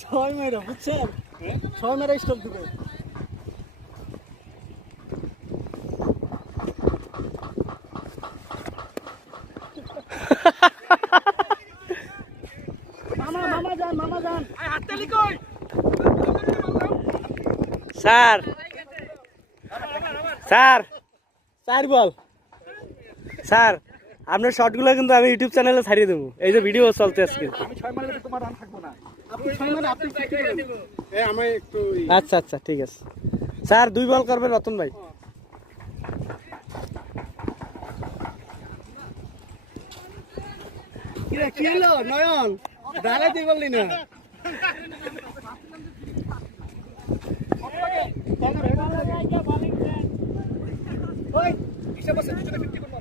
ছয় মেরে বুঝছেন, ছয় মেরে স্টপ দিবে। মামা যান, মামা যান। স্যার স্যার চার বল স্যার, আপনার শটগুলো কিন্তু আমি ইউটিউব চ্যানেলে ছাড়িয়ে দেবো। এই যে ভিডিও চলতে আছে কিন্তু। আচ্ছা আচ্ছা ঠিক আছে স্যার, 2 বল করবেন রতন ভাই। কি হলো নয়ন, দাঁড়াই তুই বললি না? ওই হিসাব আছে, দুজনে 50 করবো।